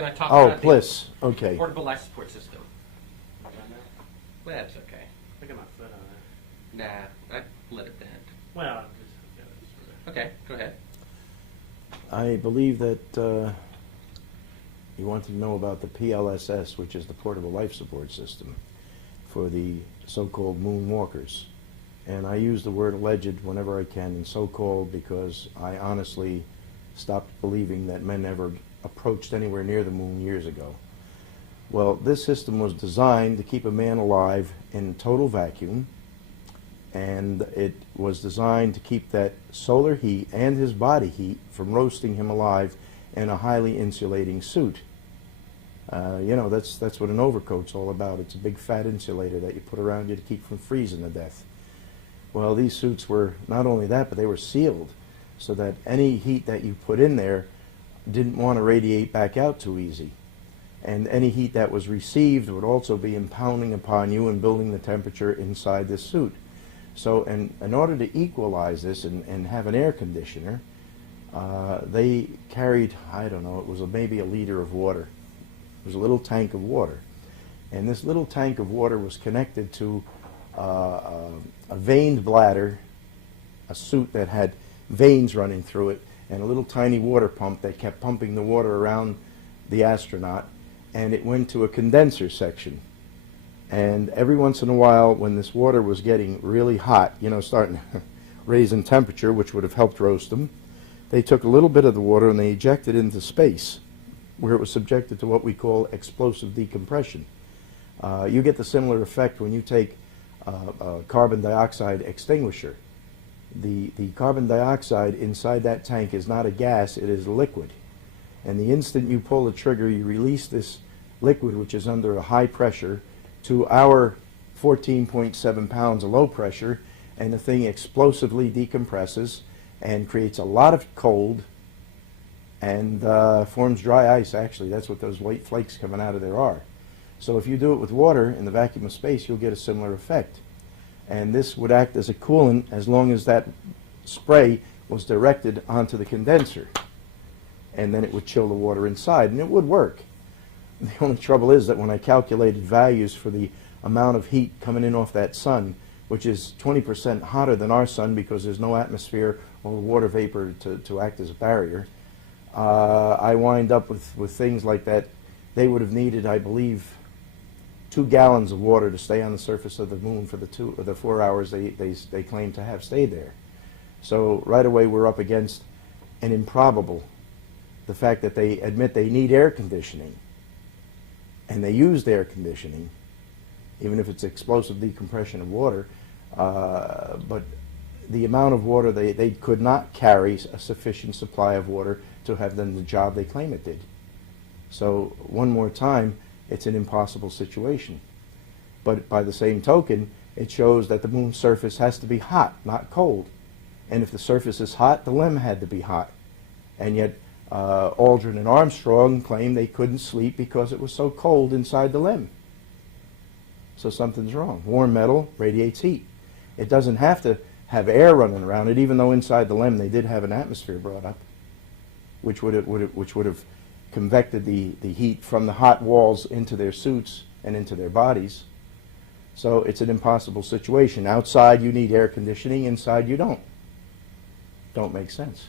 going to talk Oh, about Bliss. the Okay. portable life support system. Have I done that? Well, that's okay. I got my foot on it. Nah, I let it bend. Well, I'm just, yeah, that's sort Okay, go ahead. I believe that you wanted to know about the PLSS, which is the Portable Life Support System for the so-called moonwalkers. And I use the word alleged whenever I can, and so-called, because I honestly stopped believing that men ever approached anywhere near the moon years ago. Well, this system was designed to keep a man alive in total vacuum, and it was designed to keep that solar heat and his body heat from roasting him alive in a highly insulating suit. You know, that's what an overcoat's all about. It's a big fat insulator that you put around you to keep from freezing to death. Well, these suits were not only that, but they were sealed so that any heat that you put in there didn't want to radiate back out too easy. And any heat that was received would also be impounding upon you and building the temperature inside this suit. So in order to equalize this and have an air conditioner, they carried, I don't know, it was maybe a liter of water. It was a little tank of water. And this little tank of water was connected to a veined bladder, a suit that had veins running through it, and a little tiny water pump that kept pumping the water around the astronaut, and it went to a condenser section. And every once in a while, when this water was getting really hot, you know, starting to raise in temperature, which would have helped roast them, they took a little bit of the water and they ejected it into space, where it was subjected to what we call explosive decompression. You get the similar effect when you take a carbon dioxide extinguisher. The carbon dioxide inside that tank is not a gas, it is a liquid. And the instant you pull the trigger, you release this liquid, which is under a high pressure, to our 14.7 pounds of low pressure, and the thing explosively decompresses and creates a lot of cold and forms dry ice. Actually, that's what those white flakes coming out of there are. So if you do it with water in the vacuum of space, you'll get a similar effect. And this would act as a coolant as long as that spray was directed onto the condenser. And then it would chill the water inside, and it would work. The only trouble is that when I calculated values for the amount of heat coming in off that sun, which is 20% hotter than our sun because there's no atmosphere or water vapor to act as a barrier, I wind up with things like that. They would have needed, I believe, 2 gallons of water to stay on the surface of the moon for the 4 hours they claim to have stayed there. So right away we're up against an improbable, the fact that they admit they need air conditioning, and they used air conditioning, even if it's explosive decompression of water, but the amount of water, they could not carry a sufficient supply of water to have done the job they claim it did. So one more time, it's an impossible situation. But by the same token, it shows that the moon's surface has to be hot, not cold. And if the surface is hot, the LEM had to be hot. And yet Aldrin and Armstrong claimed they couldn't sleep because it was so cold inside the LEM. So something's wrong. Warm metal radiates heat. It doesn't have to have air running around it, even though inside the LEM they did have an atmosphere brought up, which would have convected the heat from the hot walls into their suits and into their bodies. So it's an impossible situation. Outside you need air conditioning, inside you don't. Don't make sense.